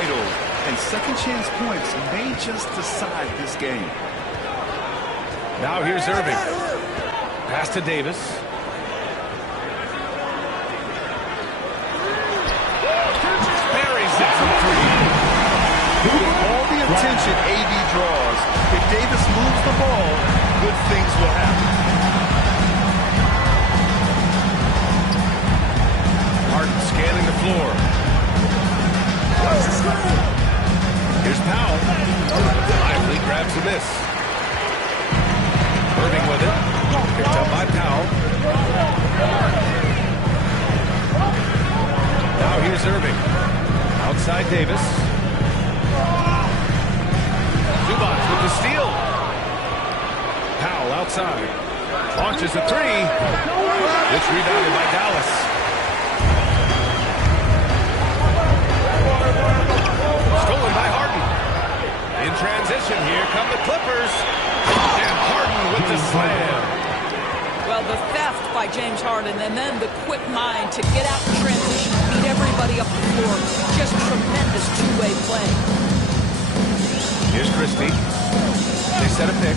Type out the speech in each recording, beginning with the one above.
vital, and second chance points may just decide this game. Now here's Irving. Pass to Davis. Buries it from three. With all the attention AD draws, if Davis moves the ball, good things will happen. Harden scanning the floor. Here's Powell. Lively grabs the miss. Irving with it. Picked up by Powell. Now here's Irving. Outside Davis. Zubac with the steal. Powell outside. Launches a three. It's rebounded by Dallas. Stolen by Harden. In transition, here come the Clippers. And Harden with the slam. Well, the theft by James Harden, and then the quick mind to get out in transition, beat everybody up the floor. Just tremendous two-way play. Here's Christie. They set a pick.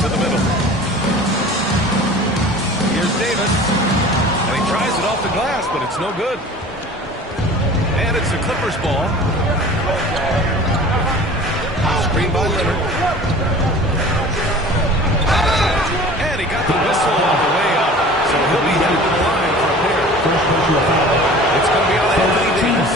To the middle. Here's Davis. And he tries it off the glass, but it's no good. And it's the Clippers' ball. Screen by Leonard. And he got the whistle on the way up. So he'll be headed to the line for a pair. It's going to be on Anthony Davis.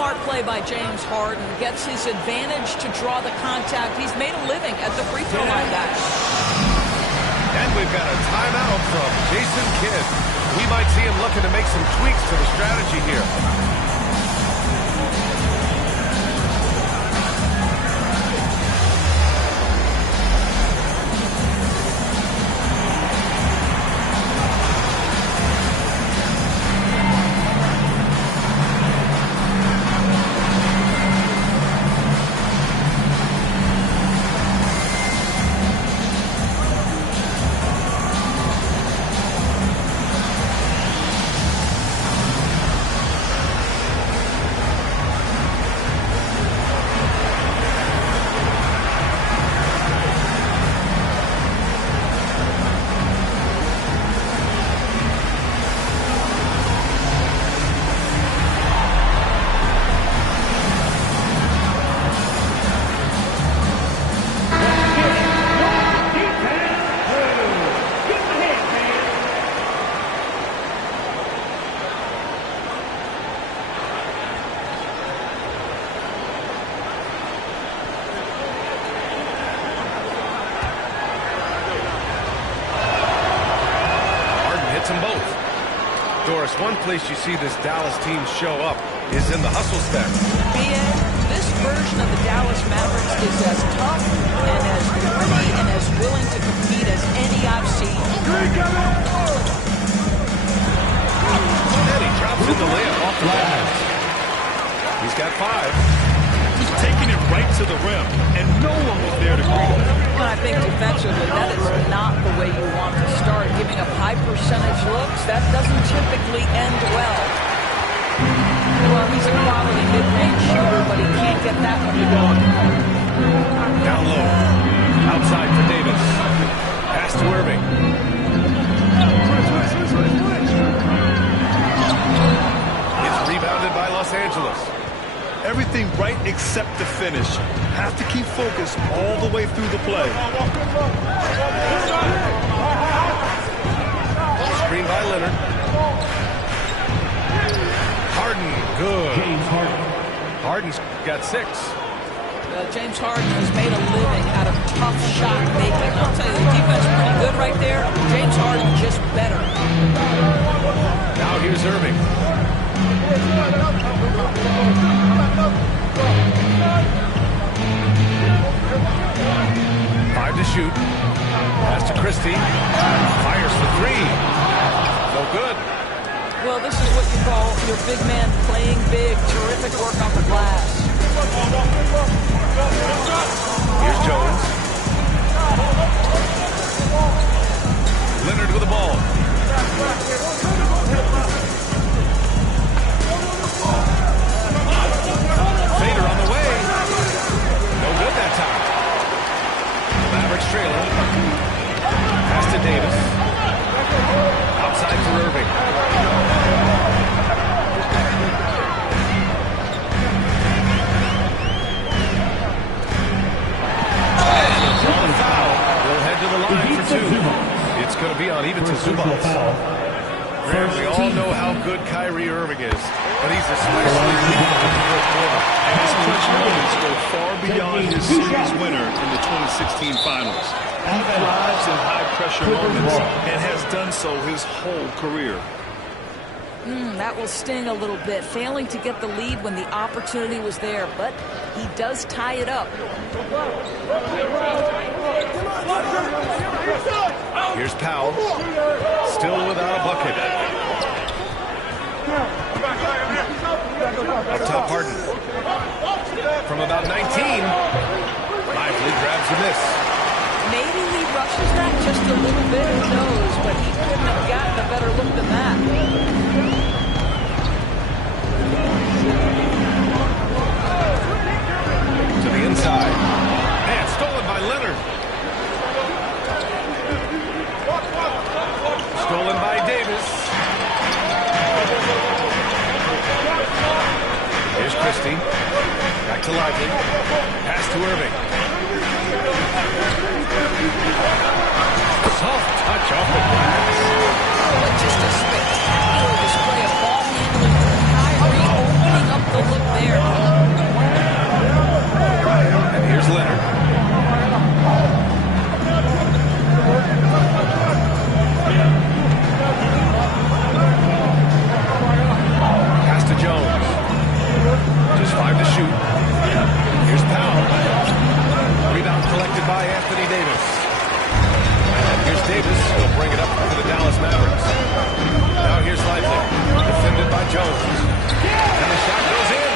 Smart play by James Harden. Gets his advantage to draw the contact. He's made a living at the free throw line, guys. And we've got a timeout from Jason Kidd. We might see him looking to make some tweaks to the strategy here. Doris, one place you see this Dallas team show up is in the hustle step. BA, this version of the Dallas Mavericks is as tough and as gritty and as willing to compete as any I've seen. And he drops in the layup off the glass. He's got 5. He's taking it right to the rim, and no one was there to greet him. Well, I think defensively, that is not the way you want to start. Giving up high percentage looks, that doesn't typically end well. Well, he's a quality mid-range shooter, but he can't get that one to go. Down low. Outside for Davis. Pass to Irving. It's rebounded by Los Angeles. Everything right except the finish. Have to keep focused all the way through the play. Good. Harden's got 6. James Harden has made a living out of tough shot making. I'll tell you, the defense is pretty good right there. James Harden just better. Now here's Irving. 5 to shoot. Pass to Christie. Fires for 3. No good. Well, this is what you call your big man playing big. Terrific work on the glass. Here's Jones. Leonard with the ball. Fader on the way. No good that time. The Mavericks trailing. Pass to Davis. Outside for Irving. It's going to be on even to Zubac. We all know how good Kyrie Irving is, but he's especially weak in the fourth quarter. And his clutch moments go far beyond his series winner in the 2016 finals. He thrives in high-pressure moments and has done so his whole career. That will sting a little bit, failing to get the lead when the opportunity was there, but he does tie it up. Here's Powell, still without a bucket. Up top, Harden. From about 19, Lively grabs the miss. Maybe he rushes that just a little bit, who knows, but he couldn't have gotten a better look than that. To the inside. And stolen by Leonard. Stolen by Davis. Here's Christie. Back to Lively. Pass to Irving. Soft touch off the glass. But just a spectacular display of ball handling from Kyrie, opening up the look there. And here's Leonard. Pass to Jones. Just 5 to shoot. Here's Powell. Rebound collected by Anthony Davis. And here's Davis. He'll bring it up for the Dallas Mavericks. Now here's Lively. Defended by Jones. And the shot goes in.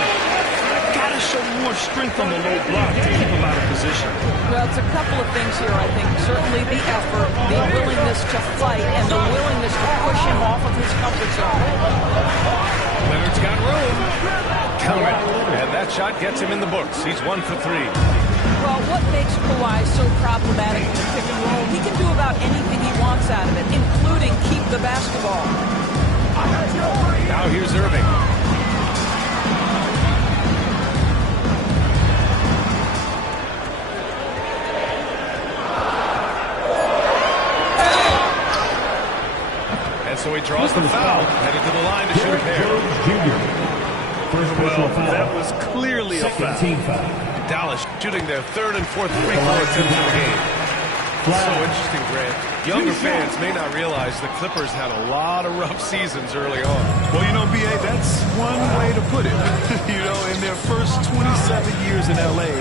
Gotta show more strength on the low block to keep him out of position. Well, it's a couple of things here, I think. Certainly the effort, the willingness to fight, and the willingness to push him off of his comfort zone. Leonard's got room. Count it. And that shot gets him in the books. He's 1 for 3. Well, what makes Kawhi so problematic in the pick and roll? He can do about anything he wants out of it, including keep the basketball. Now here's Irving. And so he draws the foul, headed to the line to shoot a pair. Well, that was clearly a foul. Dallas shooting their 3rd and 4th free throw attempts in the game. So interesting, Grant. Younger fans may not realize the Clippers had a lot of rough seasons early on. Well, you know, B.A., that's one way to put it. You know, in their first 27 years in L.A.,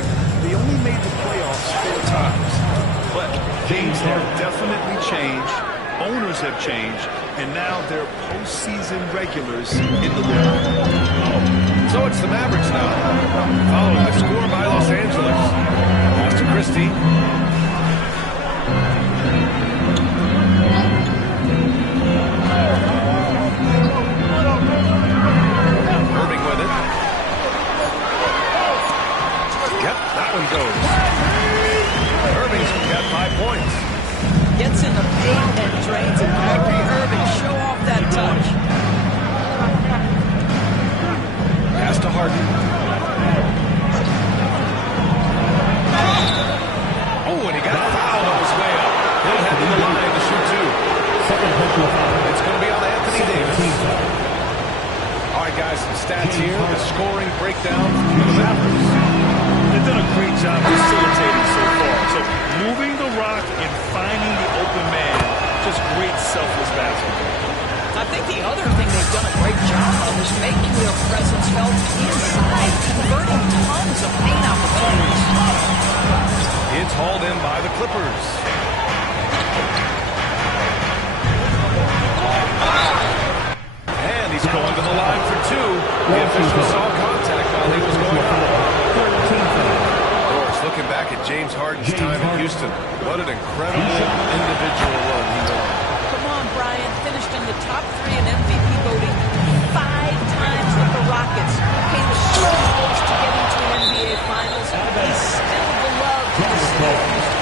they only made the playoffs 4 times. But things have definitely changed. Owners have changed. And now they're postseason regulars in the league. So it's the Mavericks now, following the score by Los Angeles. Pass to Christie. Irving with it. Yep, that one goes. Irving's got 5 points. Gets in the paint and drains it. Kyrie Irving, show off that touch. Pass to Harden. Oh, right, guys, some stats here. The scoring breakdown for the Mavericks. They've done a great job facilitating so far. So moving the rock and finding the open man, just great selfless basketball. I think the other thing they've done a great job of is making their presence felt inside, converting tons of paint opportunities. It's hauled in by the Clippers. And he's going to the line for two. The official saw contact while he was going out. Doris, looking back at James Harden's time in Houston, what an incredible individual run he won. Come on, Brian. Finished in the top 3 in MVP voting 5 times with the Rockets. Came so close to getting to an NBA Finals. He's still beloved in the city of Houston.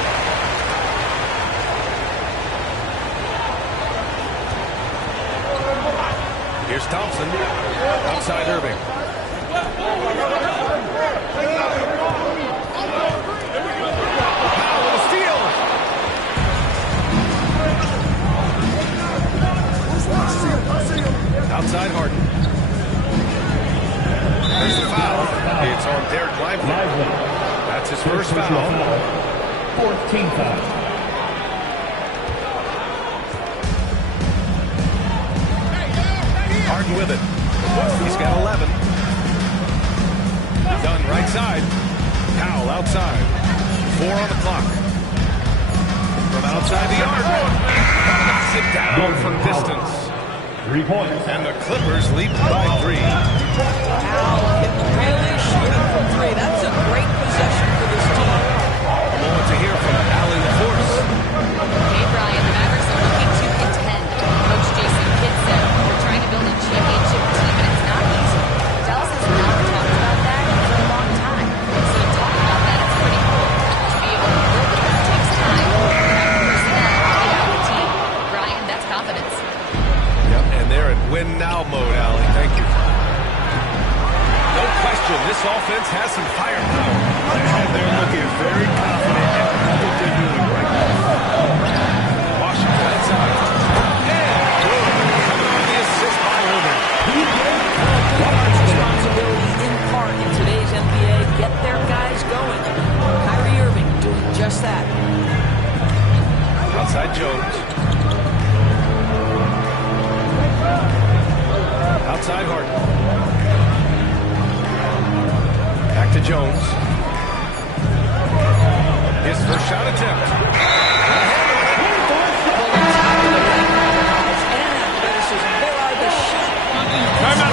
Here's Thompson. Outside Irving. Powell with a steal. Outside Harden. There's the foul. It's on Derek Lively. That's his first foul. 14th foul. Harden with it. He's got 11. Dunn right side. Powell outside. 4 on the clock. From outside the arc. Knocks it down from distance. 3 points. And the Clippers lead by 3. Powell can really shoot it from 3. That's a great possession for this team. A moment to hear from Allie LaForce. Hey, Brian, the Mavericks are looking to contend. Coach Jason Kidd said we're trying to build a championship team, and it's not easy. Dallas has not talked about that for a long time. So to talk about that, it's pretty cool. To be able to build it, that takes time. Have personnel, get out the team. Brian, that's confidence. Yep, and they're in win-now mode, Allie. Thank you. No question, this offense has some firepower. They're looking very confident at what they're doing right now. Washington outside. And good. Coming on the assist by Irving. Guard's responsibility in part in today's NBA, get their guys going. Kyrie Irving doing just that. Outside Jones. Outside Harden. Back to Jones. His first shot attempt.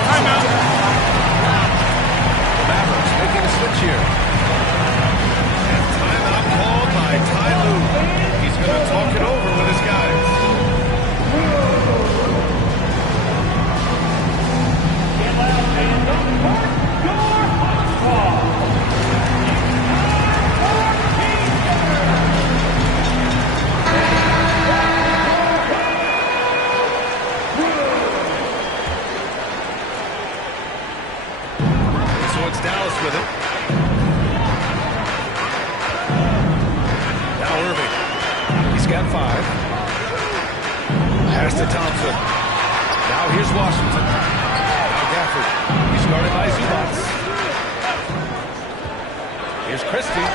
Timeout. The Mavericks making a switch here. And timeout called by Ty Lue. He's going to talk it over with his guys. So it's Dallas with it. Now Irving. He's got 5. Pass to Thompson. Now here's Washington. Now Gafford. He's guarded by Zubats. Here's Christie.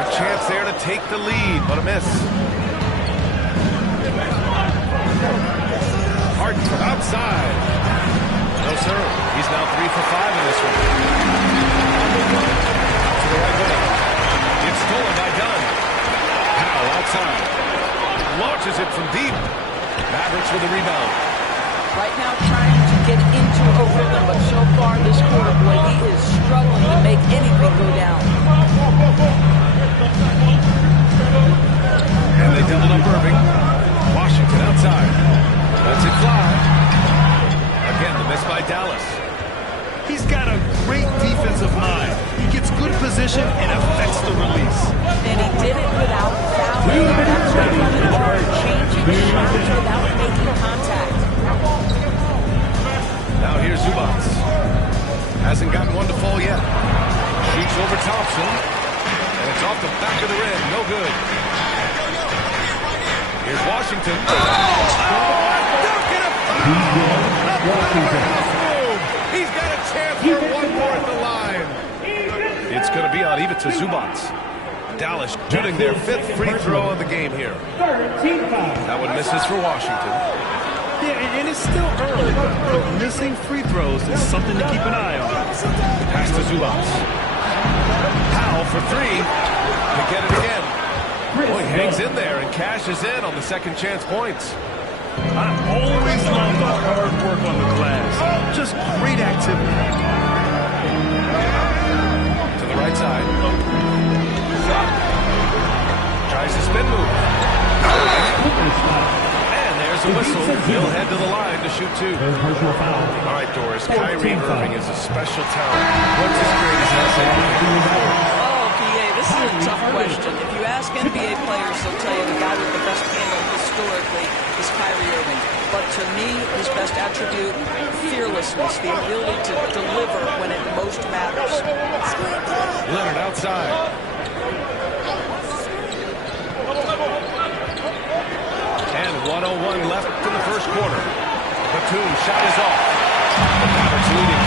A chance there to take the lead, but a miss. Harden from outside. No, sir. He's now 3 for 5 in this one. Out to the right wing. It's stolen by Dunn. Powell outside. Launches it from deep. Mavericks with the rebound. Right now trying to get into a rhythm, but so far this quarter, boy, he is struggling to make anything go down. And they doubled up Irving. Washington outside. Lets it fly. Again, the miss by Dallas. He's got a great defensive mind. He gets good position and affects the release. And he did it without fouling. That's what coming hard, changing shots without making contact. Now here's Zubats. Hasn't gotten one to fall yet. Shoots over Thompson. And it's off the back of the rim. No good. Here's Washington. Oh! Dunk and a foul! it to Zubats. Dallas shooting their 5th free throw of the game here. That one misses for Washington. Yeah, and it's still early, but missing free throws is something to keep an eye on. Pass to Zubats. Powell for 3 to get it again. Boy, he hangs in there and cashes in on the second chance points. I always love the hard work on the glass. Just great activity. To the right side. Tries to spin move. And there's a whistle. He'll head to the line to shoot 2. All right, Doris. Kyrie Irving is a special talent. What's his greatest asset? Oh, PA, this is a tough question. If you ask NBA players, they'll tell you the guy with the best handle historically is Kyrie Irving. But to me, his best attribute, fearlessness, the ability to deliver when it most matters. Leonard outside. And 1:01 left in the first quarter. Batum shot is off. The Mavericks leading.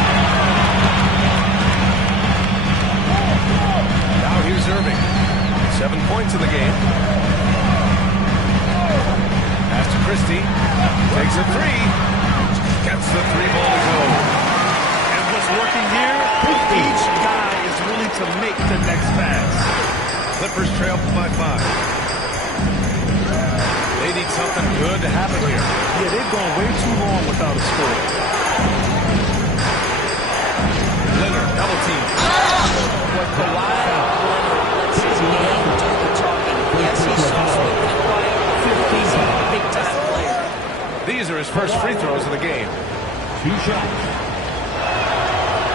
Now here's Irving. 7 points in the game. Pass to Christie. Takes a 3. Gets the 3-ball to go. And what's working here, each guy is willing to make the next pass. Clippers trail by 5. They need something good to happen here. Yeah, they've gone way too long without a score. Leonard, double team. What Kawhi lets his game do the talking. Yes, he's soft-spoken and quiet, but he's a big-time player. These are his first free throws of the game. 2 shots.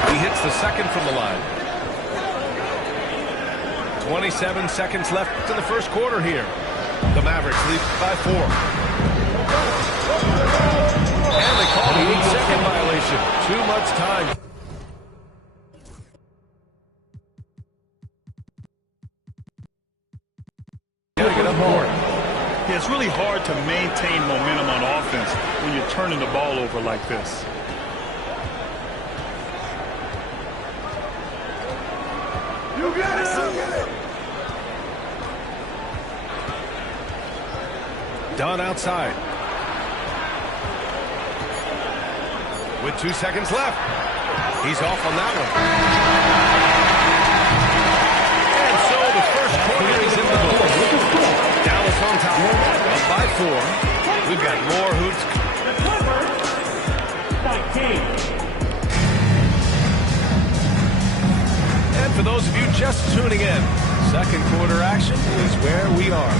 He hits the second from the line. 27 seconds left in the first quarter here. The Mavericks lead by 4. And they call the 8-second violation. Too much time. Gotta get up court. Yeah, it's really hard to maintain momentum on offense when you're turning the ball over like this. You got it, so get it. Dunn outside. With 2 seconds left. He's off on that one. And so the first quarter is in the books. Dallas on top. Up by 4. We've got more hoops. And for those of you just tuning in, second quarter action is where we are.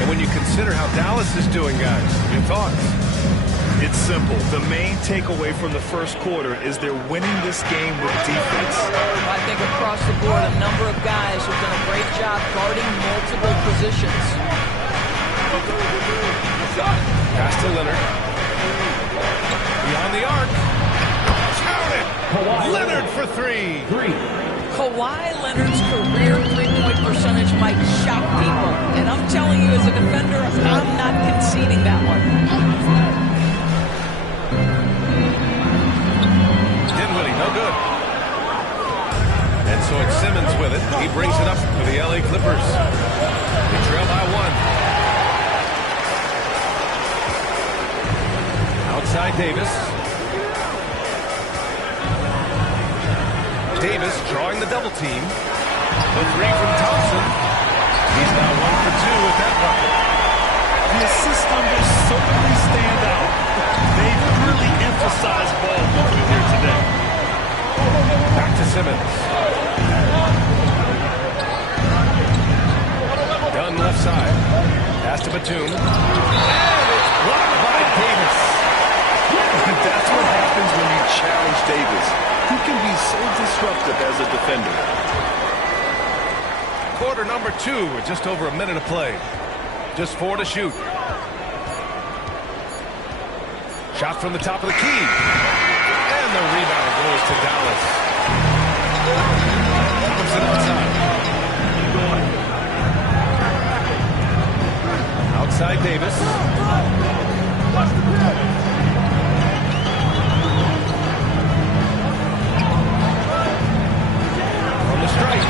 And when you consider how Dallas is doing, guys, your thoughts? It's simple. The main takeaway from the first quarter is they're winning this game with defense. I think across the board, a number of guys have done a great job guarding multiple positions. Pass to Leonard. Beyond the arc. Count it! Leonard for 3. Kawhi Leonard's career three-point percentage might shock people. And I'm telling you, as a defender, I'm not conceding that one. Dinwiddie, no good. And so it's Simmons with it. He brings it up for the LA Clippers. They trail by 1. Outside Davis. Davis drawing the double team. The 3 from Thompson. He's now 1 for 2 with that bucket. The assist numbers certainly stand out. They've really emphasized ball movement here today. Back to Simmons. Dunn left side. Pass to Batum. And it's blocked by Davis. That's what happens when you challenge Davis. He can be so disruptive as a defender. Quarter number 2 with just over a minute of play. Just 4 to shoot. Shot from the top of the key. And the rebound goes to Dallas. Thompson outside. Outside Davis. From the strike.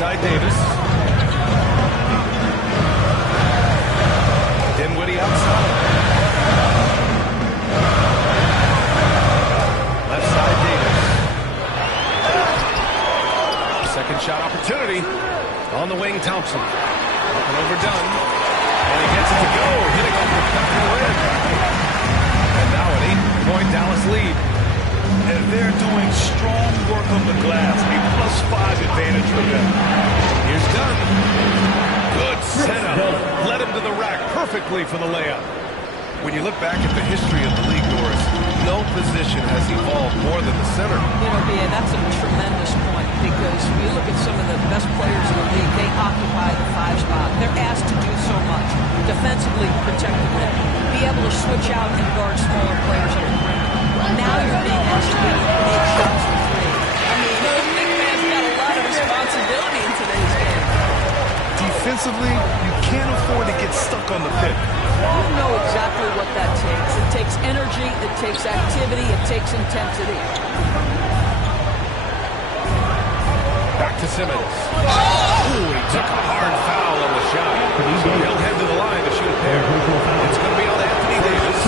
Outside Davis. Dinwiddie outside. Left side Davis. Second shot opportunity. On the wing, Thompson. Up and overdone. And he gets it to go. Hitting off the pepper rim. And now an 8-point Dallas lead. And they're doing strong work on the glass. A +5 advantage for them. Here's Dunn. Good setup. Led him to the rack perfectly for the layup. When you look back at the history of the league, Doris, no position has evolved more than the center. You know, B.A., that's a tremendous point because when you look at some of the best players in the league, they occupy the 5 spot. They're asked to do so much. Defensively, protect the rim. Be able to switch out and guard smaller players on the rim. Now you're being asked to be able to make shots for 3. I mean, the big man's got a lot of responsibility in today's game. Defensively, you can't afford to get stuck on the pick. You know exactly what that takes. It takes energy, it takes activity, it takes intensity. Back to Simmons. Ooh, he took a hard foul on the shot. So he'll head to the line to shoot a pair. It's going to be on Anthony Davis.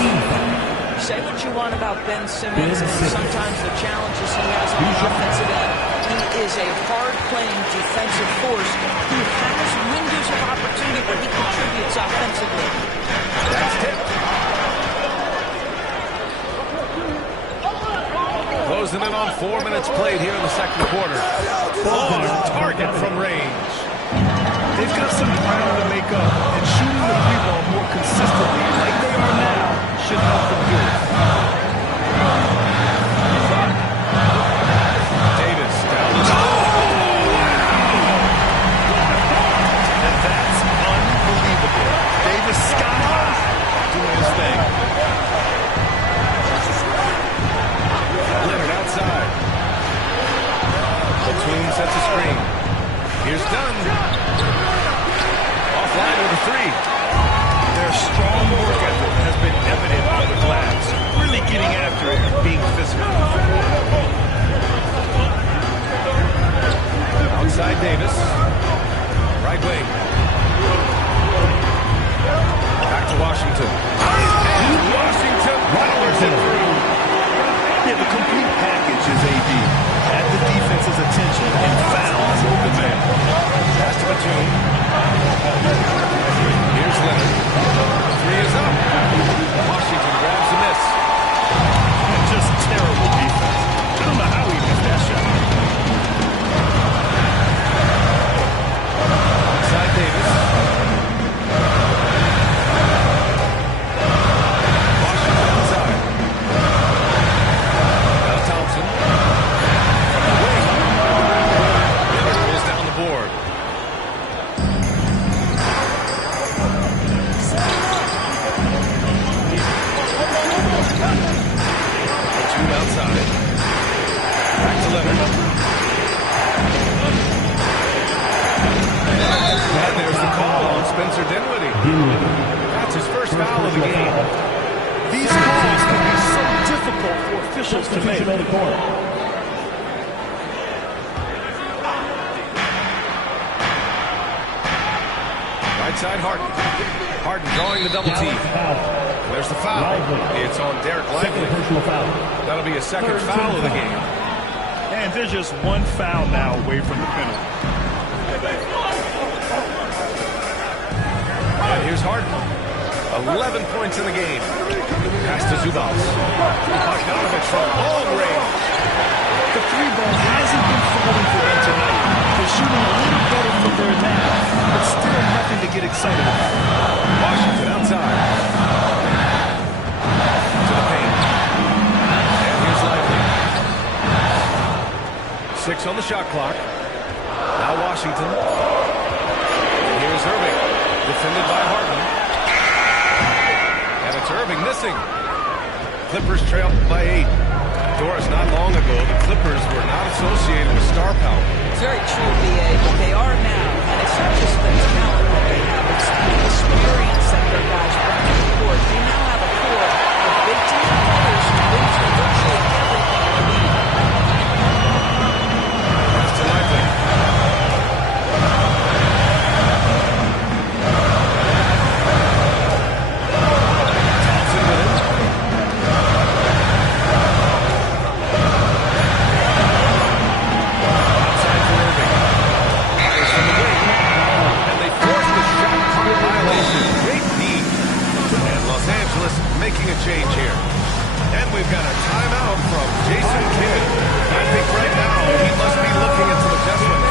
Say what you want about Ben Simmons and sometimes the challenges he has on the offensive end. He is a hard-playing defensive force who has windows of opportunity where he contributes offensively. That's tipped. Closing in on 4 minutes played here in the second quarter. On target from range. They've got some ground to make up, and shooting the 3-ball more consistently like they are now should help them do it. Davis down the And that's unbelievable. Davis sky high doing his thing. Leonard outside. Platoon sets a screen. Here's Dunn. Offline with a 3. Their strong work ethic has been evident on the glass. Really getting after it and being physical. Outside Davis. Right wing. Back to Washington. And Washington powers it through. Yeah, the complete package is AD. At the defense's attention and fouls the man. Pass to Batum. Here's Leonard. 3 is up. Washington grabs the miss. Just terrible defense. I don't know how he missed that shot. Inside Davis. Washington inside. Now Thompson. From the wing. Leonard pulls down the board. Two outside. Back to Leonard. And there's the call on Spencer Dinwiddie. That's his first foul of the game. These calls can be so difficult for officials to make. Right side Harden. Harden drawing the double team. There's the foul. It's on Derek Lively. That'll be a second foul of the game. And they're just one foul now away from the penalty. And here's Harden. 11 points in the game. Pass to Zubas. Bogdanovich from long range. The 3-ball hasn't been falling for them tonight. They're shooting a little better from there now, but still nothing to get excited about. Washington outside. To the paint. And here's Lively. 6 on the shot clock. Now Washington. And here's Irving. Defended by Harden. And it's Irving missing. Clippers trail by 8. Doris, not long ago, the Clippers were not associated with star power. It's very true, B.A., but they are now. And it's not just the talent that they have, it's the experience that their guys bring to the court. They now have a core of big-time players who win for virtually everything in the league. Pass to Lively. change here. And we've got a timeout from Jason Kidd. I think right now he must be looking at some adjustments.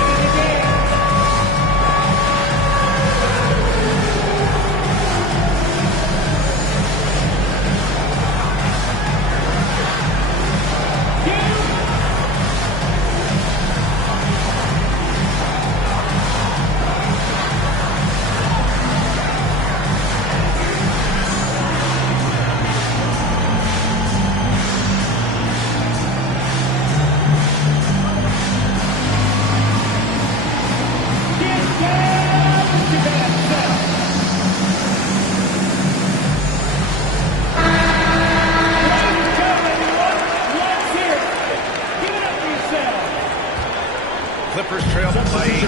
Clippers trail by 8.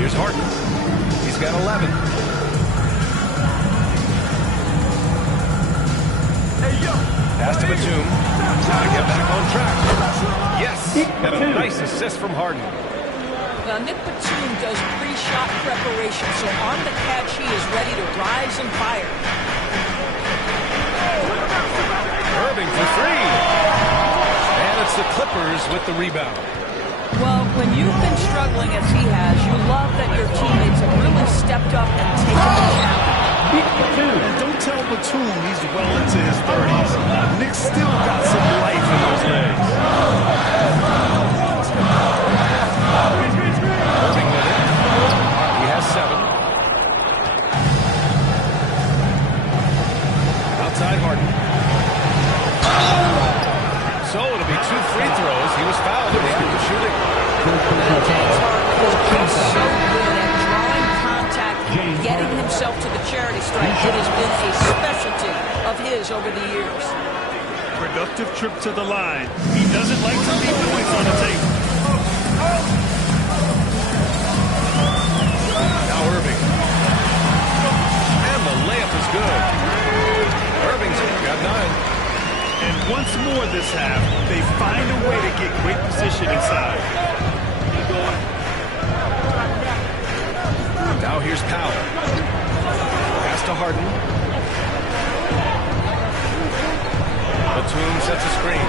Here's Harden. He's got 11. Pass to Batum. Trying to get back on track. Yes, and a nice assist from Harden. Now, Nick Batum does pre-shot preparation, so on the catch, he is ready to rise and fire. Irving for 3. And it's the Clippers with the rebound. Well, when you've been struggling as he has, you love that your teammates have really stepped up and taken the challenge. And don't tell Batum he's well into his 30s. Nick's still got some life in those legs. Irving with it. He has 7. Outside Harden. So it'll be 2 free throws. He was fouled in the act of shooting. James Harden is so good at drawing contact and getting himself to the charity stripe. It has been a specialty of his over the years. Productive trip to the line. He doesn't like to leave points on the table. Now Irving. And the layup is good. Irving's got 9. And once more this half, they find a way to get great position inside. Now here's Powell. Pass to Harden. Batum sets a screen.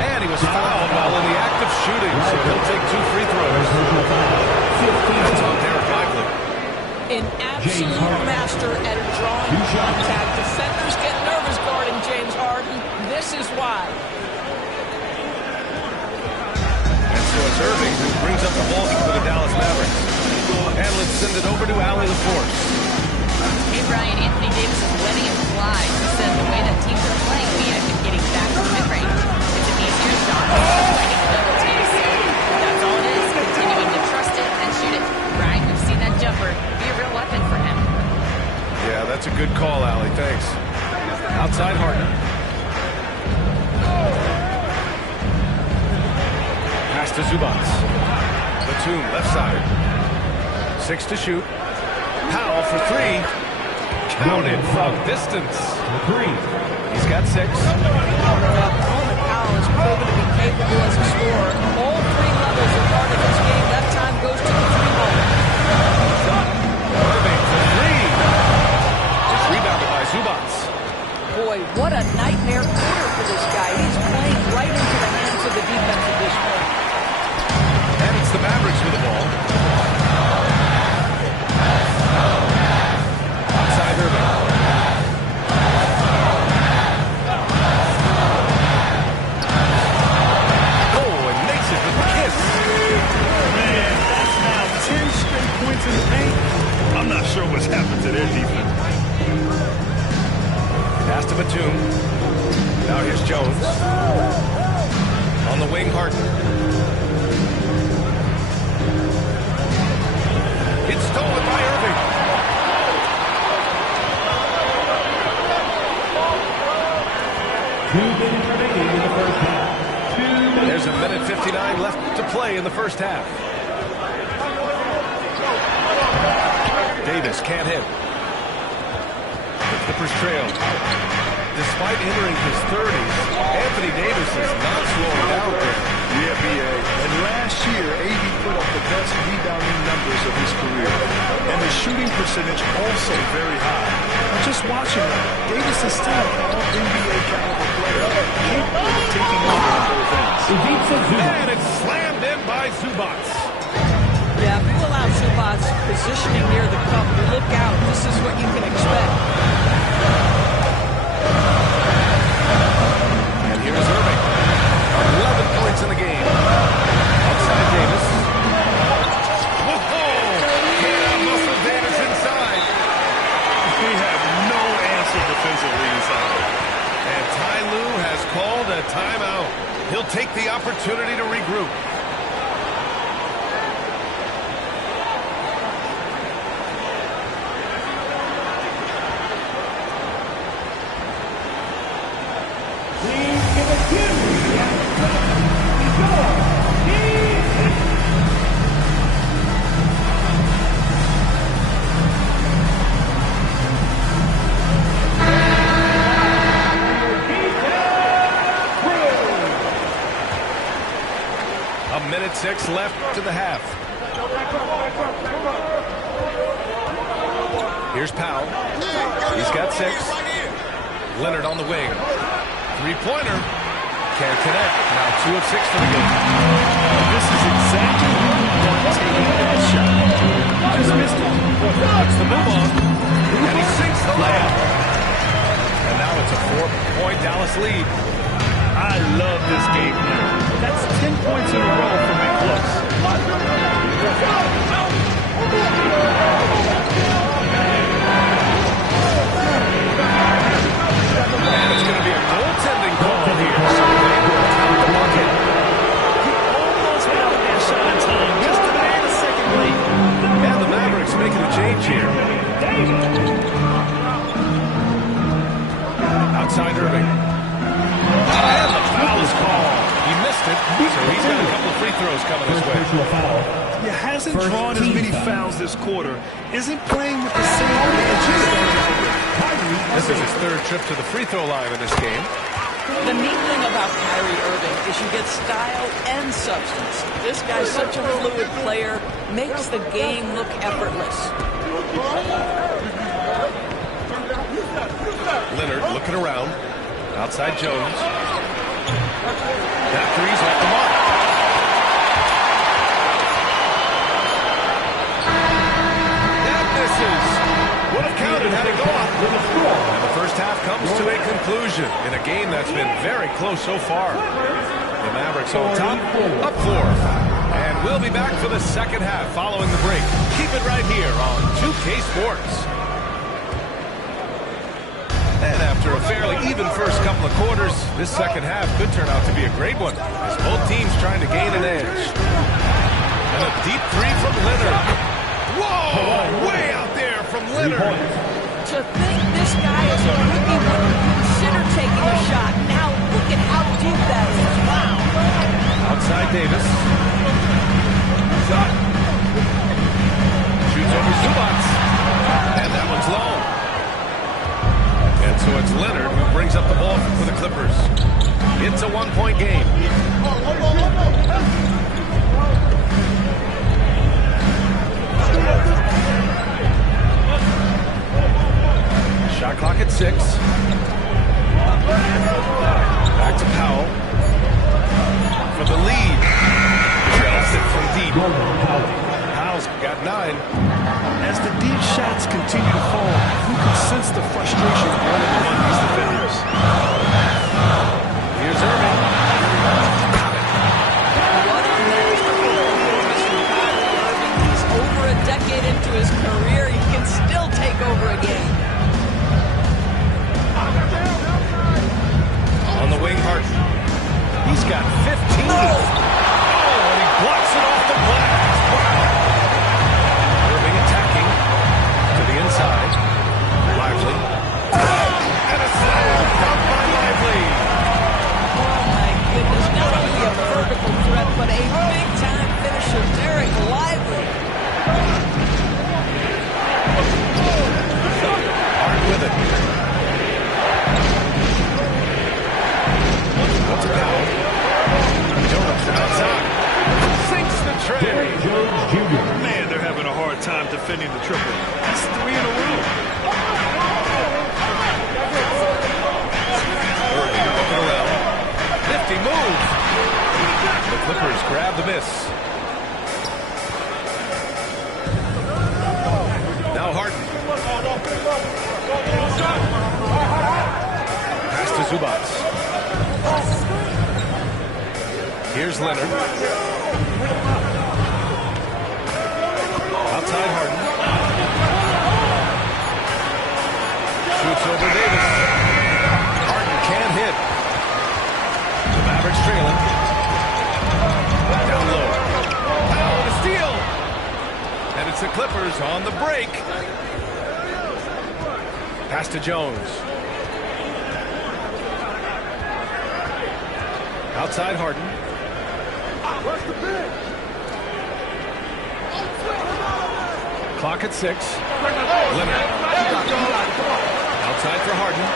And he was fouled while in the act of shooting, so he'll take 2 free throws. That's on Derek Lively. An absolute master at drawing contact. Defenders get nervous guarding James Harden. This is why. And so it's Irving who brings up the ball for the Dallas Mavericks. And let's send it over to Allie LaForce. Hey, Brian, Anthony Davis is letting him fly. He said the way that teams are playing me, I've been getting back to mid-range. It's an easier shot. Fighting double teams. That's all it is. Continuing to trust it and shoot it. Brian, we've seen that jumper be a real weapon for him. Yeah, that's a good call, Allie. Thanks. Outside Harden. Pass to Zubats. Batum, left side. 6 to shoot. Powell for 3. Counted from distance. 3. He's got 6. Powell is proven to be capable as a scorer. All 3 levels are part of his game. That time goes to the 3-ball. Irving for 3. It's rebounded by Zubats. Boy, what a nightmare quarter for this guy. He's playing right into the hands of the defense at this point. And it's the Mavericks with the ball. Outside Irving. Oh, and makes it with the kiss. Man, that's now 10 straight points in the paint. I'm not sure what's happened to their defense. Pass to Batum. Now here's Jones. On the wing, Harden. It's stolen by Irving. There's a minute 59 left to play in the first half. Davis can't hit. The Clippers trail. despite entering his 30s, Anthony Davis is not slowing down there. Yeah, B.A. And last year, AD put up the best rebounding numbers of his career. And the shooting percentage also very high. But just watching him, Davis is still an all-NBA caliber player, capable of taking over on both ends. And it's slammed in by Zubac. Yeah, if you allow Zubac's positioning near the cup, look out. This is what you can expect. And here's Irving. 11 points in the game. Outside Davis. Whoa! Can't muscle Davis inside. He had no answer defensively inside. And Ty Lue has called a timeout. He'll take the opportunity to regroup. Minute 6 left to the half. Here's Powell. He's got 6. Leonard on the wing. Three-pointer. Can't connect. Now 2 of 6 for the game. This is exactly what you want taking that shot. Just missed it. That's the move on. And he sinks the layup. And now it's a 4-point Dallas lead. I love this game plan. That's 10 points in a row from it close. And it's going to be a goaltending call here. So they go time to bucket. He almost had that shot in time. Just a man a second late. And the Mavericks making a change here. Outside Irving. And the foul is called. He missed it, so he's got a couple of free throws coming his way. He hasn't drawn as many fouls this quarter. Isn't playing with the same edge he started out with. This is his 3rd trip to the free throw line in this game. The neat thing about Kyrie Irving is you get style and substance. This guy's such a fluid player, makes the game look effortless. Leonard looking around. Outside Jones. That three's off the mark. That misses. Would have counted had it gone. And the first half comes to a conclusion in a game that's been very close so far. The Mavericks on top, up 4. And we'll be back for the second half following the break. Keep it right here on 2K Sports. And after a fairly even first couple of quarters, this second half could turn out to be a great one, as both teams trying to gain an edge. And a deep three from Leonard. Whoa! Way out there from Leonard. To think this guy is a rookie wouldn't consider taking a shot. Now look at how deep that is. Wow. Outside Davis. Shoots over Zubac. And that one's low. And so it's Leonard who brings up the ball for the Clippers. It's a 1-point game. Shot clock at 6. Back to Powell. For the lead. Trails it from deep. Powell's got 9. As the deep shots continue to fall, you can sense the frustration growing among these defenders. Here's Irving. Got it. What a masterful performance from Kyrie Irving. He's over a decade into his career. He can still take over a game. On the wing, Hart. He's got 15. Oh, and he blocks it off the glass. Wow. Irving attacking to the inside. defending the triple. That's 3 in a row. Looking around. Nifty move. The Clippers grab the miss. Now Harden. Pass to Zubac. Here's Leonard. Outside Harden. Shoots over Davis. Harden can't hit. The Mavericks trailing. Down low. Powell to steal. And it's the Clippers on the break. Pass to Jones. Outside Harden. Clock at 6. Leonard. Outside for Harden.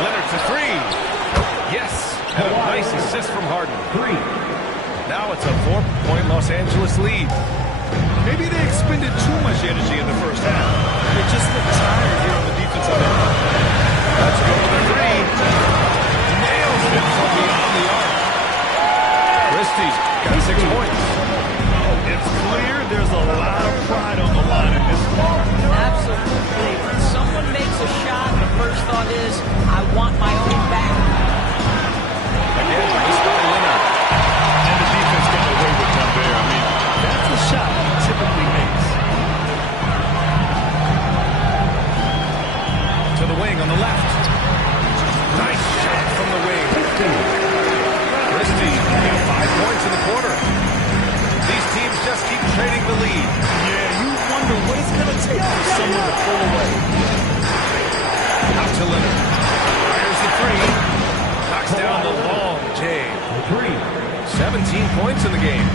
Leonard for 3. Yes. And a nice assist from Harden. 3. Now it's a 4-point Los Angeles lead. Maybe they expended too much energy in the first half. They just look tired here on the defensive end. Let's go to the 3. Nails it from beyond the arc. Christie's got 6 points. It's clear there's a lot of pride on the line in this one. Absolutely. When someone makes a shot, the first thought is, I want my own back. Again, this by Leonard. And the defense got away with one there. I mean, that's a shot he typically makes. To the wing on the left. Nice shot from the wing. Christie getting 5 points in the quarter. These teams just keep trading the lead. Yeah, you wonder what it's going to take for someone to pull away. Out to Leonard. Fires the 3. Knocks down the long J. 17 points in the game.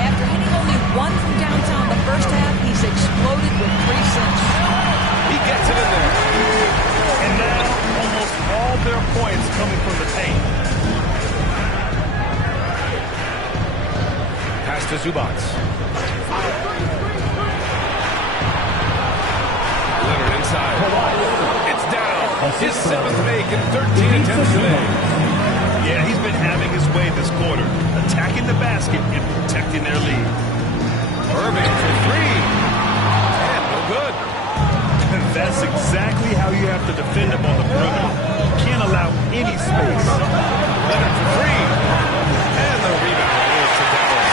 After hitting only 1 from downtown the first half, he's exploded with 3 since. He gets it in there. And now, almost all their points coming from the paint. Pass to Zubac. Leonard inside. It's down. His 7th make in 13 attempts today. Yeah, he's been having his way this quarter, attacking the basket and protecting their lead. Irving for 3. And no good. That's exactly how you have to defend him on the perimeter. You can't allow any space. Leonard for 3. And the rebound goes to Dallas.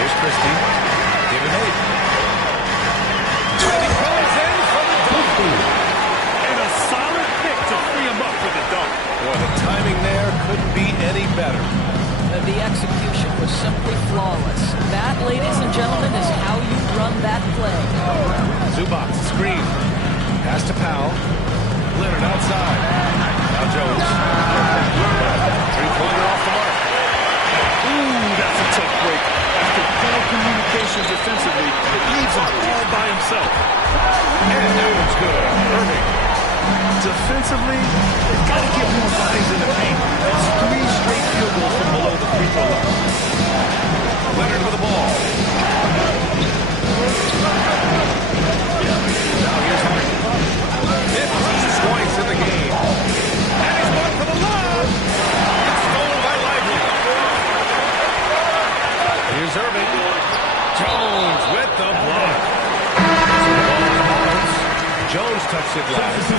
Here's Christie. Give him 8. And he goes in for the dunk. And a solid pick to free him up for the dunk. Boy, the timing there couldn't be any better. The execution was simply flawless. That, ladies and gentlemen, is how you run that play. Zubac, screen. Pass to Powell. Leonard outside. Now Jones. 3-pointer off the mark. Ooh, that's a tough break. After poor communication defensively, it leaves him all by himself. And that one's good. Irving. Defensively, they've got to get more bodies in the paint. That's 3 straight field goals from below the free throw line. Leonard with the ball. Now here's Harden. 15 points in the game. And he's one for the lob. It's stolen by Lively. Here's Irving. Jones with the block. Jones touched it last.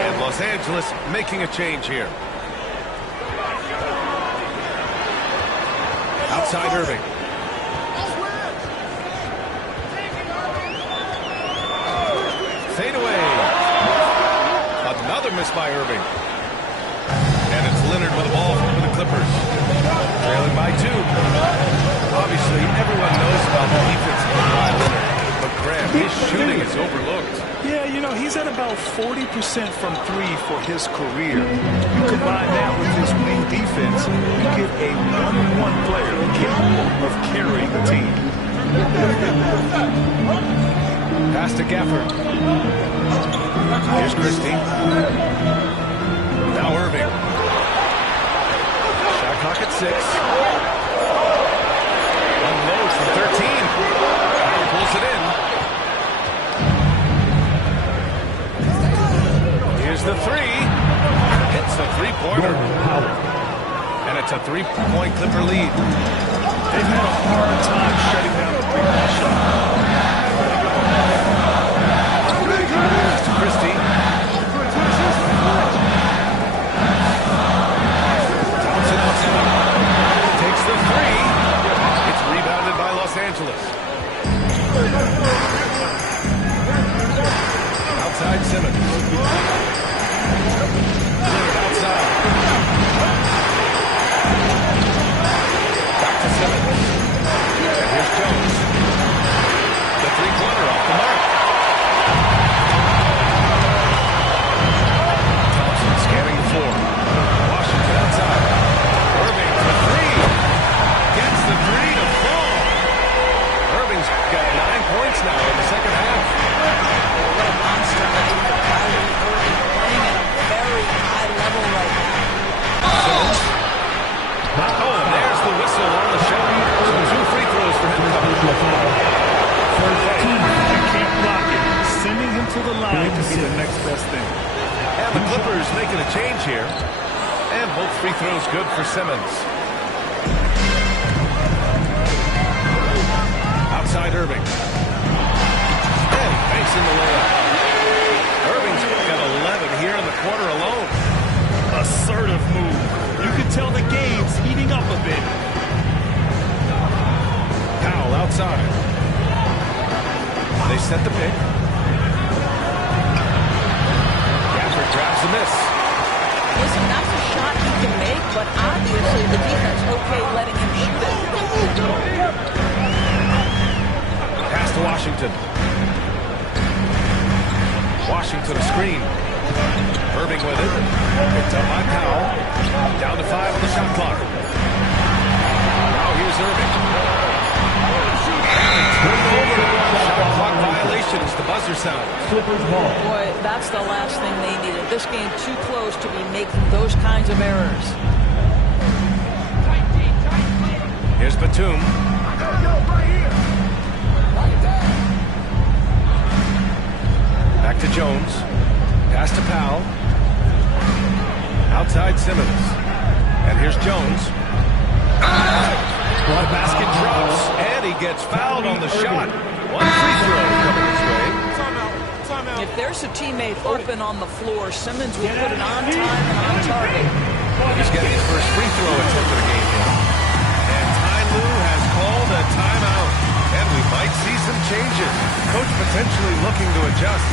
And Los Angeles making a change here. Outside Irving. Fade away. Another miss by Irving. And it's Leonard with the ball for the Clippers. Trailing by 2. Obviously, everyone knows about the defense by Leonard. But Graham, his shooting is overlooked. Yeah, you know, he's at about 40% from 3 for his career. You combine that with his wing defense, you get a one-on-one player capable of carrying the team. Pass to Gafford. Here's Christie. Now Irving. Shot clock at 6. Unloads from 13. Powell pulls it in. Here's the 3. Hits the three-pointer. And it's a 3-point Clipper lead. They've had a hard time shutting down the three-point shot. To Christie. Thompson outside. Takes the 3. It's rebounded by Los Angeles. Outside Simmons. Lillard outside. Back to Simmons. And here's Jones. The three-pointer off the mark. Thompson scanning the floor. Washington outside. Irving for 3. Gets the 3 to fall. Irving's got 9 points now in the second half. What a monster night for Kyrie Irving, playing at a very high level right now. Simmons. Oh, and there's the whistle on the shot. So 2 free throws for him coming. You can't block it. Sending him to the line to be the next best thing. And the Clippers making a change here. And both free throws good for Simmons. Outside Irving. And facing the layup. Irving's got 11 here in the quarter alone. Assertive move. You can tell the game's heating up a bit. Powell outside. They set the pick. Gafford grabs the miss. Listen, that's a shot he can make, but obviously the defense okay letting him shoot it. Pass to Washington. Washington a screen. Irving with it. Picked up by Powell. Down to 5 on the shot clock. Now here's Irving. Shot clock violation as the buzzer sounds. Boy, that's the last thing they needed. This game too close to be making those kinds of errors. Here's Batum. Back to Jones. Pass to Powell. Outside Simmons. And here's Jones. The basket drops, and he gets fouled on the shot. One free throw coming his way. If there's a teammate open on the floor, Simmons will put it on time and on target. He's getting his first free throw attempt of the game here. And Ty Lue has called a timeout. And we might see some changes. Coach potentially looking to adjust.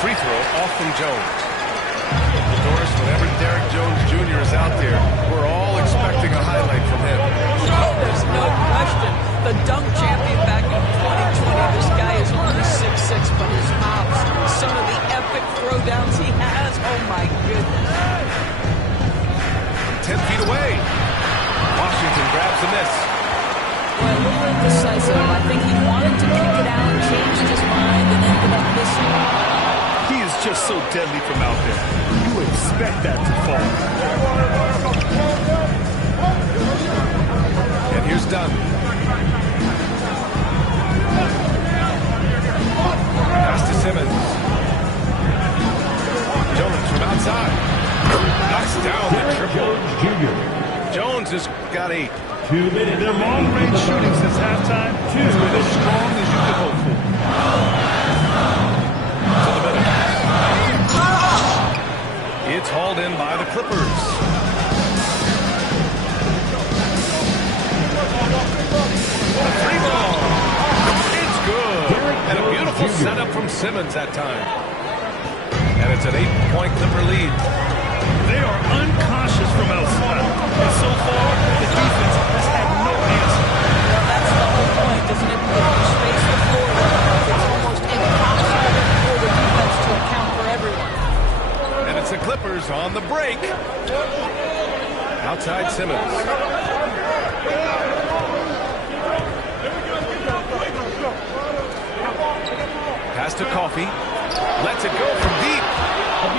Free throw off from Jones. Doris, whenever Derek Jones Jr. is out there, we're all expecting a highlight from him. There's no question. The dunk champion back in 2020. This guy is only 6'6", but his moves, some of the epic throwdowns he has, oh my goodness. 10 feet away. Washington grabs the miss. Well, a little indecisive. I think he wanted to kick it out, changed his mind, and ended up missing. He is just so deadly from out there. You expect that to fall. And here's Dunn. Pass to Simmons. Jones from outside. Knocks down the triple. Jones has got 8. 2 minutes. Their long-range shooting since halftime has been as strong as you could hope for. To the middle. It's hauled in by the Clippers. A 3 ball. It's good. And a beautiful setup from Simmons that time. And it's an 8-point Clipper lead. They are unconscious from outside. And so far, the defense has had no answer. Well, that's the whole point, isn't it? If you space the floor well enough, it's almost impossible for the defense to account for everyone. And it's the Clippers on the break. Outside Simmons. Pass to Coffey. Lets it go from deep.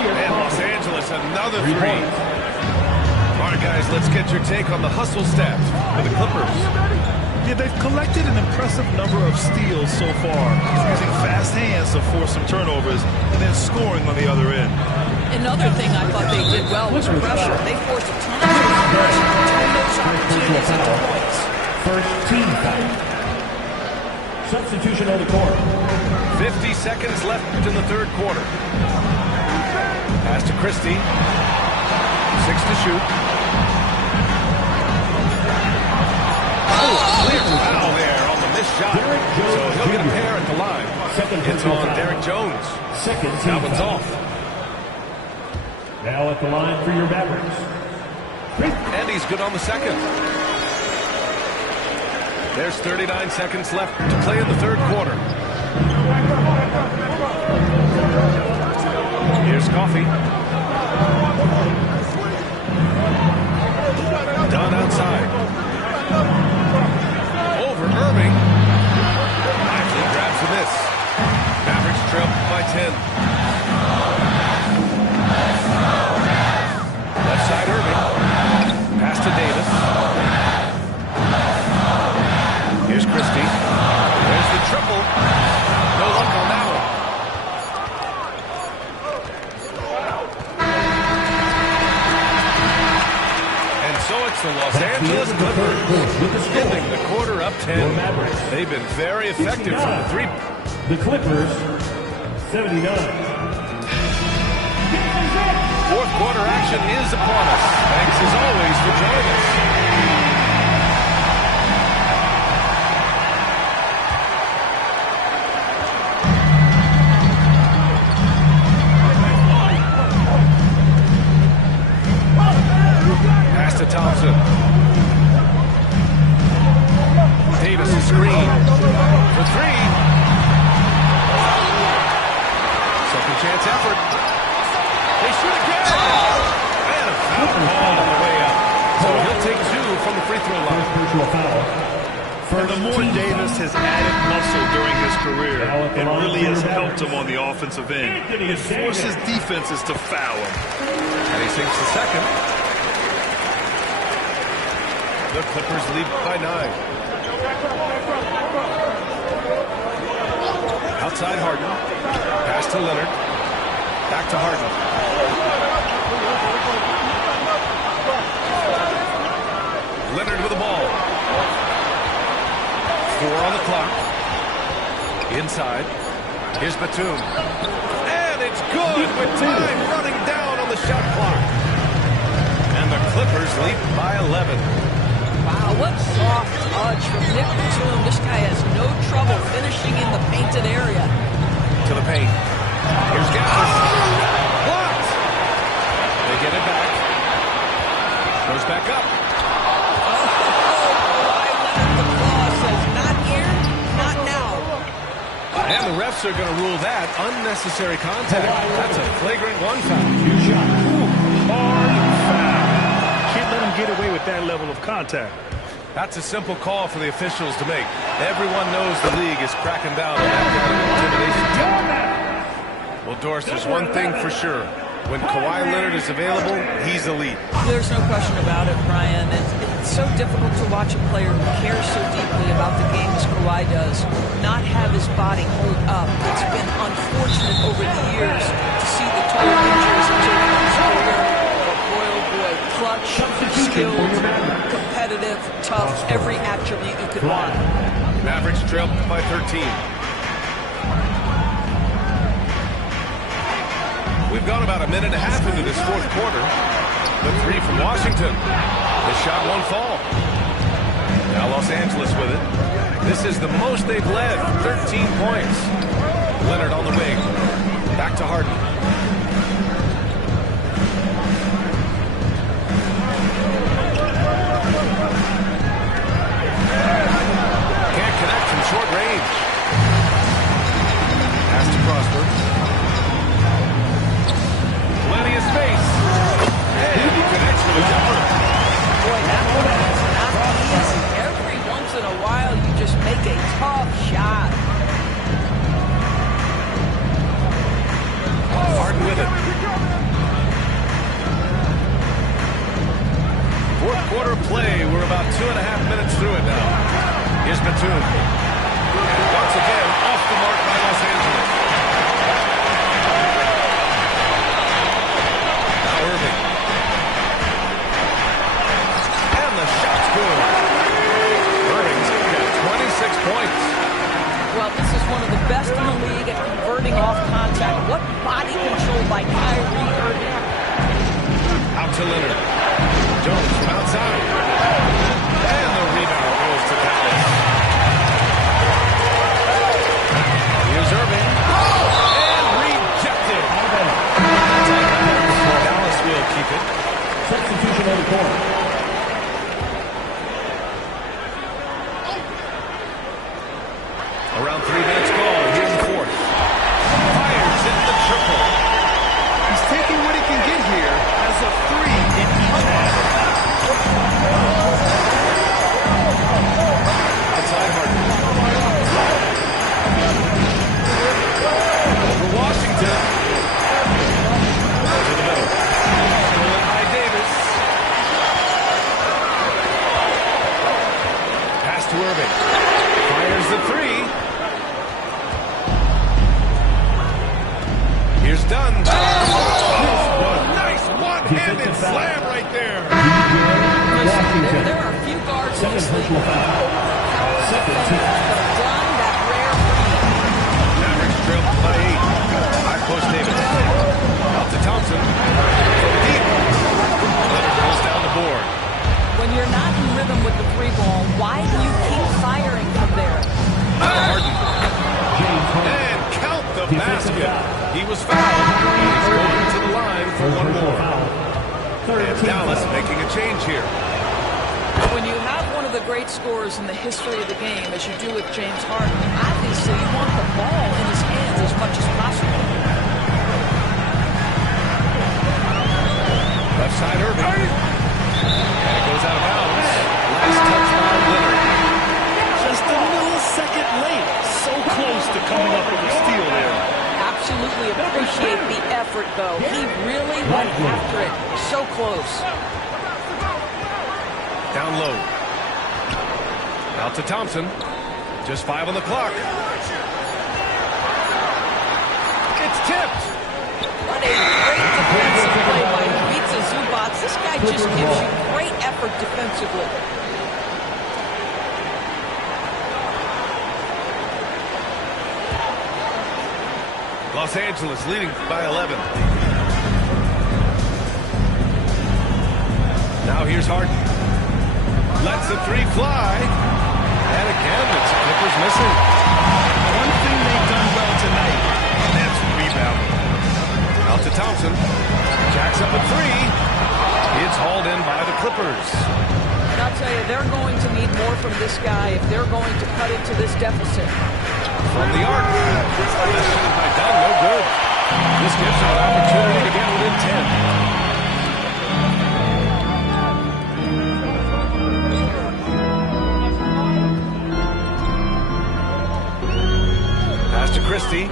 And Los Angeles, another three. All right, guys, let's get your take on the hustle stats for the Clippers. Yeah, they've collected an impressive number of steals so far, using fast hands to force some turnovers and then scoring on the other end. Another thing I thought they did well was pressure. They forced a ton of turnovers and turned those opportunities into points. First team foul. Substitution on the court. 50 seconds left in the third quarter. Pass to Christie. 6 to shoot. Clear foul there on the missed shot. So he'll get a pair at the line. It's on Derek Jones. That one's off. Now at the line for your Mavericks. And he's good on the second. There's 39 seconds left to play in the third quarter. Here's Coffey. Down outside. Over Irving. Actually grabs the miss. Mavericks trail by 10. Left side Irving. Pass to Davis. Here's Christie. There's the triple. No luck on that one. And so it's the Los Angeles Clippers ending the quarter up 10. They've been very effective from the three. The Clippers, 79. Fourth quarter action is upon us. Thanks as always for joining us. Pass to Thompson. Davis a screen for three. Second chance effort. They shoot again. And a foul ball on the way up. So he'll take two from the free throw line. And the more Davis has added muscle during his career, it really has helped him on the offensive end. It forces defenses to foul him. And he sinks the second. The Clippers lead by 9. Outside Harden. Pass to Leonard. Back to Harden. Leonard with the ball. 4 on the clock. Inside. Here's Batum. And it's good with time running down on the shot clock. And the Clippers lead by 11. Wow, what soft touch from Nick Batum. This guy has no trouble finishing in the painted area. To the paint. Here's Gafford. Blocked. They get it back. Goes back up. The claw says not here, not now. And the refs are going to rule that unnecessary contact. That's a flagrant 1 foul. Hard foul. Can't let him get away with that level of contact. That's a simple call for the officials to make. Everyone knows the league is cracking down on that kind of intimidation. Well, Doris, there's one thing for sure. When Kawhi Leonard is available, he's elite. There's no question about it, Brian. It's so difficult to watch a player who cares so deeply about the game as Kawhi does not have his body hold up. It's been unfortunate over the years to see the total injuries of his career. But boy, oh boy, clutch, skilled, competitive, tough, every attribute you could want. Mavericks trail by 13. We've gone about a minute and a half into this fourth quarter. The three from Washington. The shot won't fall. Now Los Angeles with it. This is the most they've led, 13 points. Leonard on the wing. Back to Harden. Can't connect from short range. Pass to Prosper. Plenty of space. And he connects with a jumper. Boy, that one is not easy. Every once in a while, you just make a tough shot. Harden with it. Fourth quarter play. We're about 2.5 minutes through it now. Here's Batum. And once again, off the mark by Los Angeles. Now Irving. And the shot's good. Irving's got 26 points. Well, this is one of the best in the league at converting off contact. What body control by Kyrie Irving. Out to Leonard. Jones from outside. And the rebound goes to Dallas. Here's Irving. And rejected. Dallas will keep it. Substitution on the court. Around 3 minutes gone here in the fourth. Fires in the triple. He's taking what he can get here as a 3 in each half. Outside Harden. Over Washington. To the middle. Stolen by Davis. Pass to Irving. Fires the 3. Here's Dunn. Oh, nice one-handed slam right there. Listen, there are a few guards in this league who overpower defenders, but Dunn, that rare breed. Mavericks trail by 8. High post Davis. Out to Thompson. From deep. Leonard goes down the board. When you're not in rhythm with the 3-ball, why do you keep firing from there? Harden. And count the basket. He was fouled. He's going to the line for one more. And Dallas making a change here. When you have one of the great scorers in the history of the game, as you do with James Harden, obviously you want the ball in his hands as much as possible. Left side Irving. And it goes out of bounds. Last touch by Leonard. Just a millisecond late. So close to coming up with a steal there. Absolutely appreciate the effort, though. He really went after it. So close. Down low. Out to Thompson. Just 5 on the clock. It's tipped. What a great defensive play by Ivica Zubac. This guy just gives you great effort defensively. Los Angeles leading by 11. Now here's Harden. Lets the 3 fly. And again, the Clippers missing. One thing they've done well tonight, and that's rebounding. Out to Thompson. Jacks up a 3. It's hauled in by the Clippers. And I'll tell you, they're going to need more from this guy if they're going to cut into this deficit. From the arc. That's shot by Dunn, no good. This gives them an opportunity to get within 10. Pass to Christie.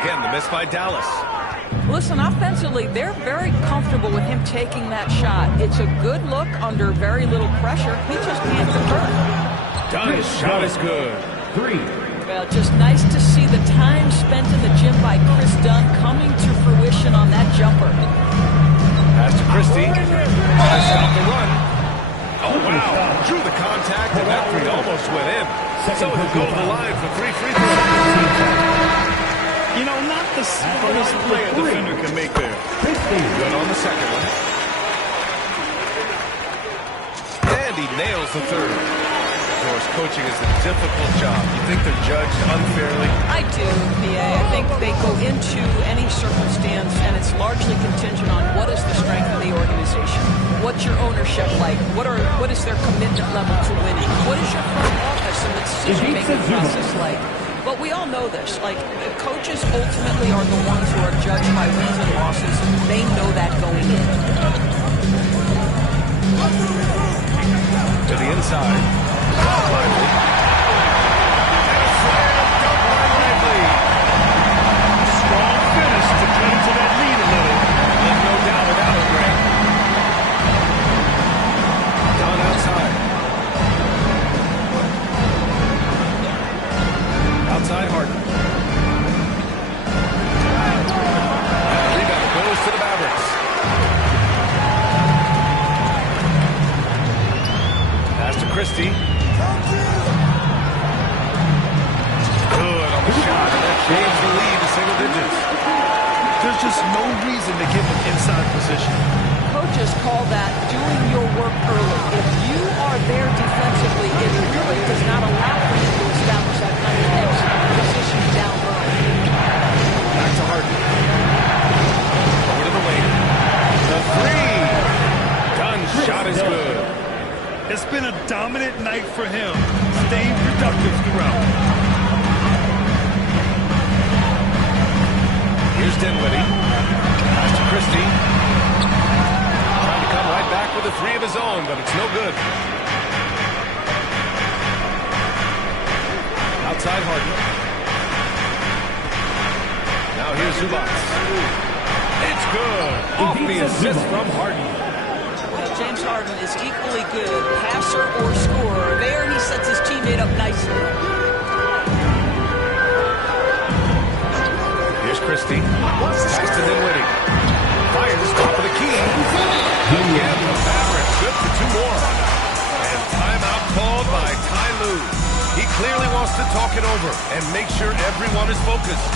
Again, the miss by Dallas. Listen, offensively, they're very comfortable with him taking that shot. It's a good look under very little pressure. He just can't convert. Dunn's shot is good. 3. Well, just nice to see the time spent in the gym by Chris Dunn coming to fruition on that jumper. Pass to Christie. Stop the run. Oh, wow. Drew the contact, and that 3 almost went in. So he'll go to the line for 3 free throws. You know, not the smartest play a defender can make there. Good on the second one. nails the third. Of course, coaching is a difficult job. You think they're judged unfairly? I do, PA. I think they go into any circumstance, and it's largely contingent on what is the strength of the organization. What's your ownership like? What is their commitment level to winning? What is your front office and the decision-making process like? But we all know this. Like, the coaches ultimately are the ones who are judged by wins and losses. They know that going in. To the inside. Lively. And a slam dunk by Lively. Strong finish to cut into that lead a little. There's no doubt about it, Greg. Down outside. Outside Harden. And the rebound goes to the Mavericks. Pass to Christie. Good on the shot, and that changed the lead to single digits. There's just no reason to give them inside position. Coaches call that doing your work early. If you are there defensively, it really does not allow for you to establish that kind of position down low. Back to Harden. Over to the wing. The three. Done. Shot is good. It's been a dominant night for him, staying productive throughout. Here's Dinwiddie. Pass to Christie. Trying to come right back with a three of his own, but it's no good. Outside Harden. Now here's Zubac. It's good. Off the assist from Harden. James Harden is equally good, passer or scorer. There he sets his teammate up nicely. Here's Christie. Pass to Dinwiddie. Fires top of the key. Again, the Mavericks good for two more. And timeout called by Ty Lue. He clearly wants to talk it over and make sure everyone is focused.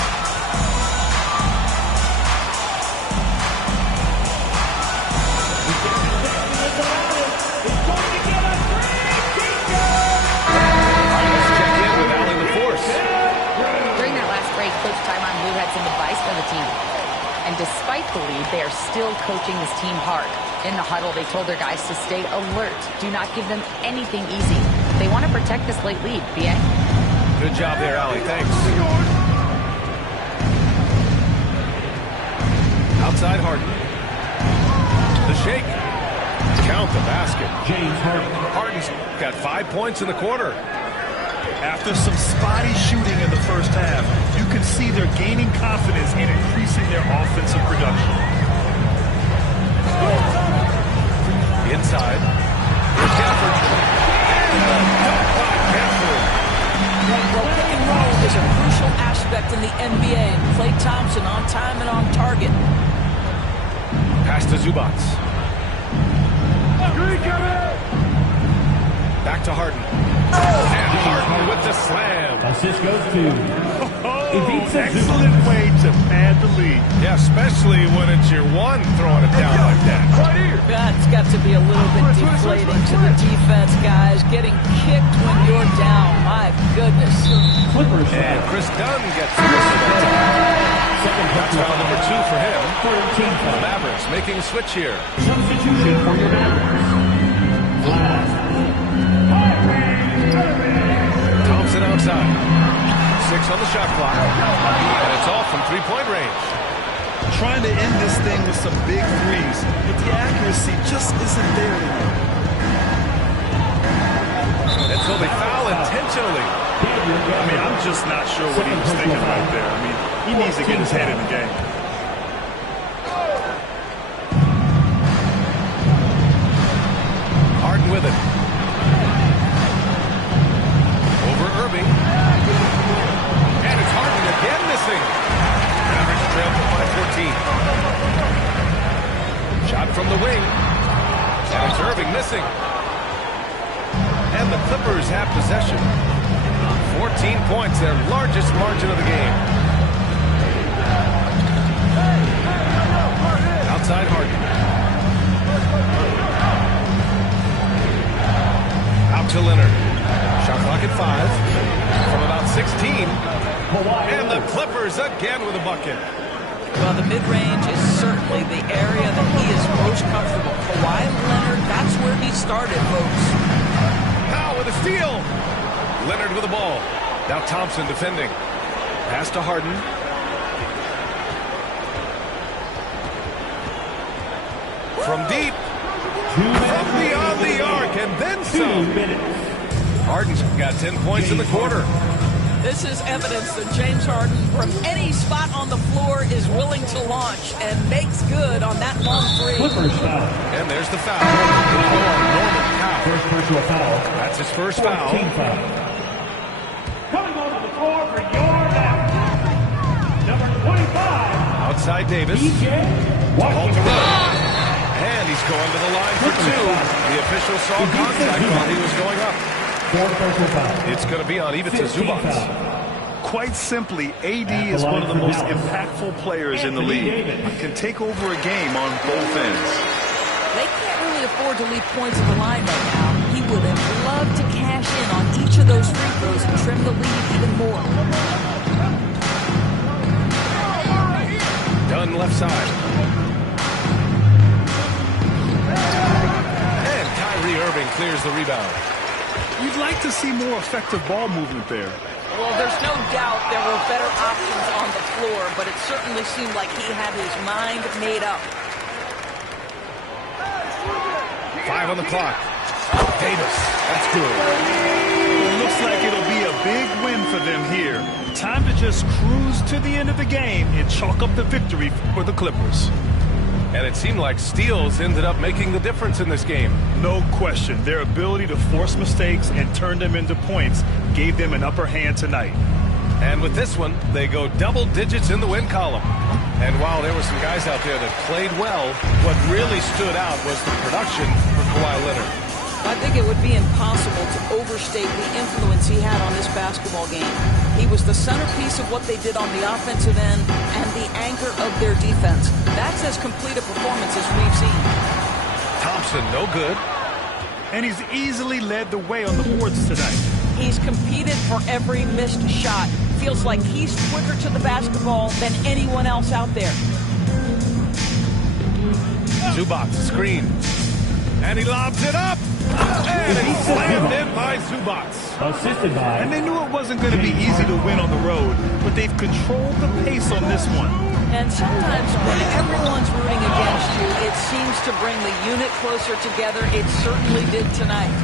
Some advice for the team. And despite the lead, they are still coaching this team hard. In the huddle, they told their guys to stay alert. Do not give them anything easy. They want to protect this late lead, BA. Good job there, Allie. Thanks. Outside Harden. The shake. Count the basket. James Harden. Harden's got 5 points in the quarter. After some spotty shooting in the first half, you can see they're gaining confidence and increasing their offensive production. Inside. Here's Gafford. And Gafford. Well, pick and roll is a crucial aspect in the NBA, and Klay Thompson on time and on target. Pass to Zubac. Back to Harden. And Harden with the slam. Assist goes to Excellent way to pad the lead. Yeah, especially when it's your one throwing it down like that. Right here. That's got to be a little bit deflating to the defense, guys. Getting kicked when you're down. My goodness. Clippers. And Chris Dunn gets the whistle that time. That's foul number 2 for him. The Mavericks making a switch here. Substitution for your Mavericks. Thompson outside. 6 on the shot clock. And it's off from three-point range. Trying to end this thing with some big threes, but the accuracy just isn't there anymore. And so they foul intentionally. I mean, I'm just not sure what he was thinking right there. I mean, he needs to get his head in the game. Harden with it. Over Irving. And it's Harden again missing. Mavericks trail by 14. Shot from the wing. And it's Irving missing. And the Clippers have possession. 14 points, their largest margin of the game. Outside Harden. Out to Leonard. Shot clock at 5. From about 16. And the Clippers again with a bucket. Well, the mid-range is certainly the area that he is most comfortable. Kawhi Leonard, that's where he started, folks. Powell with a steal. Leonard with the ball. Now Thompson defending. Pass to Harden. From deep. From beyond the arc, and then some. Harden's got 10 points in the quarter. This is evidence that James Harden, from any spot on the floor, is willing to launch and makes good on that long three. Clippers foul. And there's the foul. It'll go on Norman Powell. First personal foul. That's his first foul. Team foul. Coming onto the floor for your left. Number 25. Outside Davis. DJ. Hold to run. And he's going to the line for 2. The official saw contact while he was going up. It's going to be on Ivica Zubac. Quite simply, AD is one of the most impactful players in the league. Can take over a game on both ends. They can't really afford to leave points at the line right now. He would have loved to cash in on each of those free throws and trim the lead even more. Dunn left side. And Kyrie Irving clears the rebound. You'd like to see more effective ball movement there. Well, there's no doubt there were better options on the floor, but it certainly seemed like he had his mind made up. 5 on the clock. Davis. That's good. It looks like it'll be a big win for them here. Time to just cruise to the end of the game and chalk up the victory for the Clippers. And it seemed like steals ended up making the difference in this game. No question. Their ability to force mistakes and turn them into points gave them an upper hand tonight. And with this one, they go double digits in the win column. And while there were some guys out there that played well, what really stood out was the production for Kawhi Leonard. I think it would be impossible to overstate the influence he had on this basketball game. He was the centerpiece of what they did on the offensive end and the anchor of their defense. That's as complete a performance as we've seen. Thompson, no good. And he's easily led the way on the boards tonight. He's competed for every missed shot. Feels like he's quicker to the basketball than anyone else out there. Zubac, screen. And he lobs it up. And it's slammed in by Zubac. Assisted by. And they knew it wasn't going to be easy to win on the road, but they've controlled the pace on this one. And sometimes when everyone's rooting against you, it seems to bring the unit closer together. It certainly did tonight.